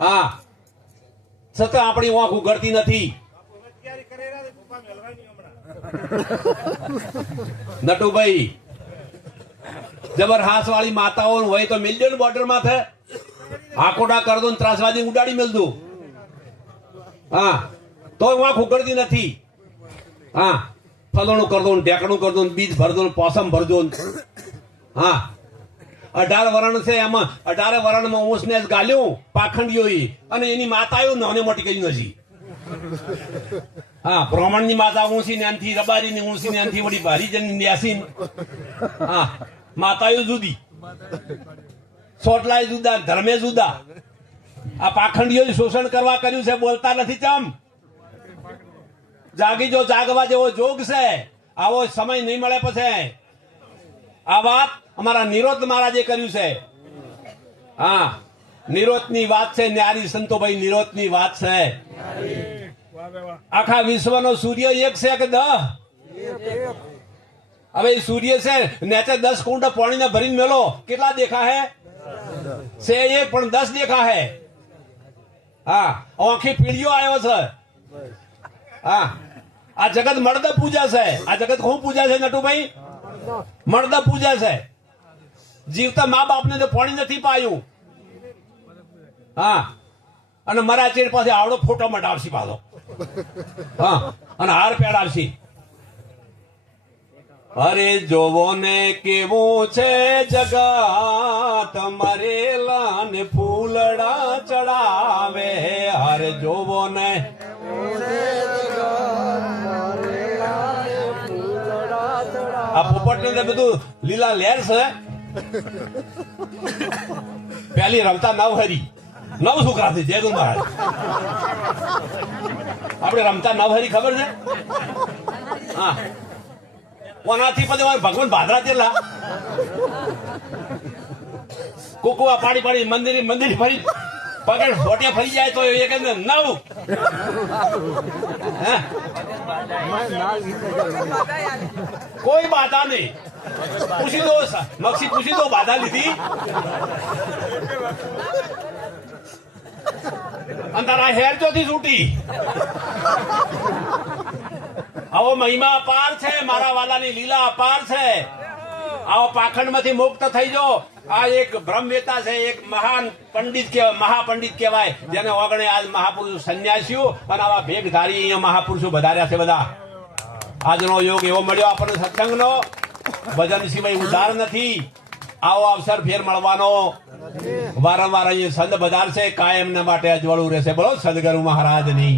હા છતાં આપણી વાંખ ઉઘડતી નથી. નટુભાઈ જબર હાસ વાળી માતાઓ હોય તો મિલિયન બોર્ડર માં થાય આકોડા કર દો ત્રાસવાદી ઉડાડી મેલ દો. હા તો વાંખ ઉઘડતી નથી. હા ફલોણું કર દો ઢેકણું કર દો બીજ ભર દો પોસમ ભરજો. હા 18 વરણ છે એમાં 18 વરણમાં ઊંસને જ ગાલ્યું પાખંડીઓ અને એની માતાઓ નાની મોટી કઈ નથી. હા બ્રાહ્મણની માતા ઊંસી નાનથી રબારીની ઊંસી નાનથી વળી ભારીજનની ન્યાસી. હા માતાઓ જુદી સોટલાય જુદા ધર્મે જુદા. આ પાખંડીઓ શોષણ કરવા કર્યું છે બોલતા નથી. ચમ જાગી જો જાગવા જેવો જોગ છે. આવો સમય નહીં મળે પછી આ વાત અમારા નિરોધ મહારાજે કર્યું છે. હા નિરોધની વાત છે ન્યારી સંતોભાઈ નિરોધની વાત છે. આખા વિશ્વનો સૂર્ય એક છે કે 10? હવે સૂર્ય છે નેચે 10 કુંડ પાણીને ભરીને મેલો કેટલા દેખા હે છે એક પણ 10 દેખા હે. હા આખી પીળીઓ આવ્યો છે. હા આ જગત મર્દ પૂજા છે. આ જગત શું પૂજા છે નટુભાઈ? મર્દ પૂજા છે. જીવતા મા બાપને તો પાણી નથી પાયું. હા અને મારા ચેડ પાસે આવડો ફોટો મટાવશી પાછો. હા અને હાર પહેરાવશી. અરે જોવો ને કેવું છે જગત મરેલા ને ફૂલડા ચડાવે. અરે જોવો ને આ પોપટ ને બધું લીલા લેર છે. પેલી રમતા નવ હરી 9 છોકરા છે જય ગુરુ મહારાજ. આપણે રમતા નવ હરી ખબર છે? હા ઓનાથી પછી ભગવાન ભાદરા જેટલા કોકુવા પાડી પાડી મંદિર ફરી પગડ ફોટિયા ફરી જાય તો એક 9. કોઈ બાધા નહીં. પૂછી દો મક્ષી પૂછી દો બાધા લીધી અને તારા હેર ચોથી છૂટી. આવો મહિમા અપાર છે મારા વાલાની લીલા અપાર છે. આવો પાખંડ માંથી મુક્ત થઈ જાઓ. આ એક બ્રહ્મવેતા છે એક મહાન પંડિત કહેવાય મહાપંડિત કહેવાય જેને ઓગણે આજ મહાપુરુષ સંન્યાસીઓ અને આવા ભેગધારી અહીંયા મહાપુરુષો વધાર્યા છે બધા. આજનો યોગ એવો મળ્યો આપણને સત્સંગનો. ભજન સિવાય ઉદ્ધાર નથી. આવો અવસર ફેર મળવાનો. વારંવાર અહીંયા સંત બજાર છે કાયમ માટે અજવાળું રહેશે. બોલો સદગુરુ મહારાજની.